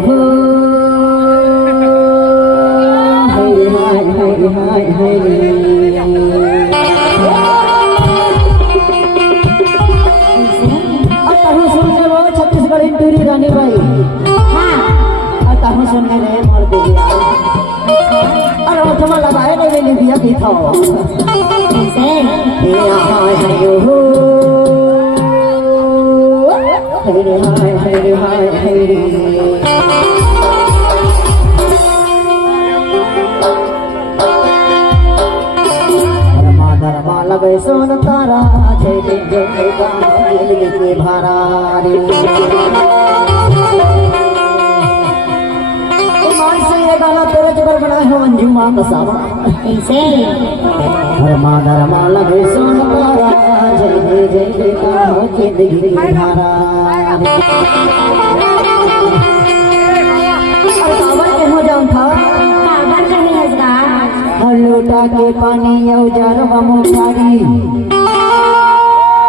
हो हाय हाय सुनने वो छत्तीसगढ़ टूरी रानी भाई हाँ सुनने रे मर दिया अरे वो तुम्हारा लगाए नहीं मिली दिया भी था लगे सोन तारा जय जय जय के भारा रे ये गाना तेरे जबर बना है मंजू माँ का सावा ऐसे धर्मा लगे सोन तारा जय जय जय जय का जिंदगी के भारा हो जाऊं था हल्लोटा के पानी औजारवा मुखारी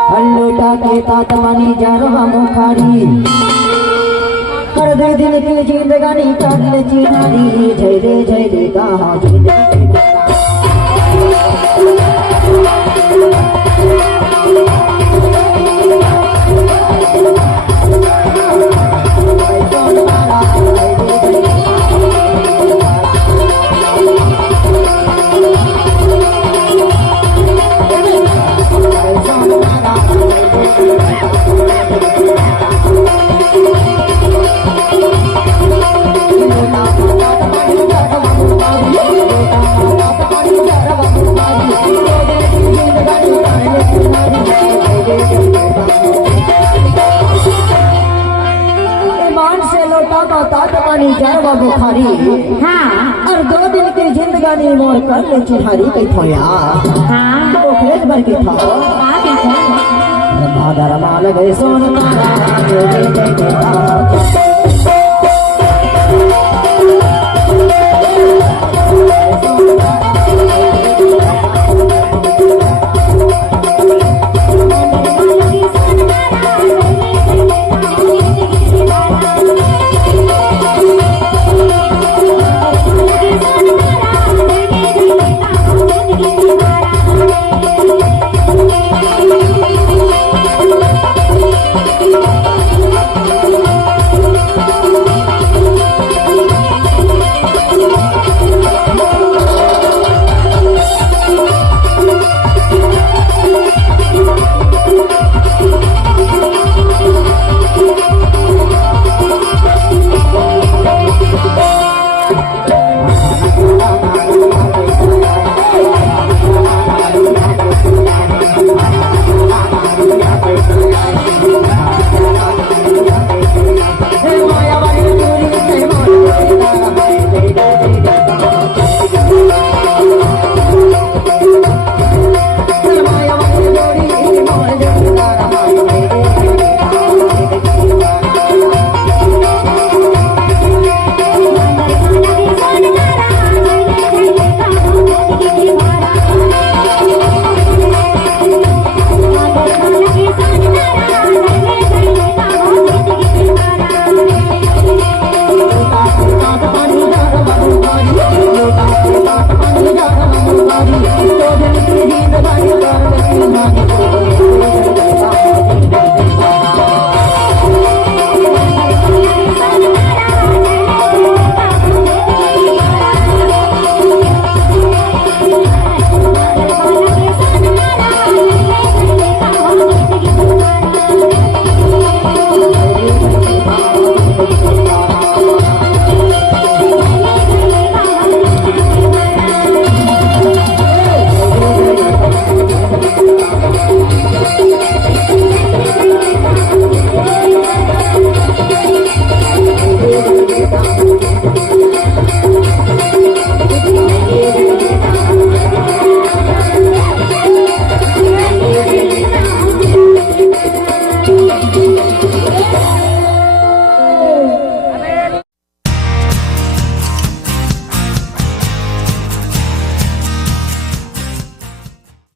हल्लोटा के तात पानी जारवा मुखारी कर दे दिल की जिंदगानी कर ले चिनारी जय रे कहा बुखारी हाँ और 2 दिन की जिंदगानी मोर कर ले चिढ़ारी कई थोया हाँ ओखरेज भर के था रमा लगे सोन तारा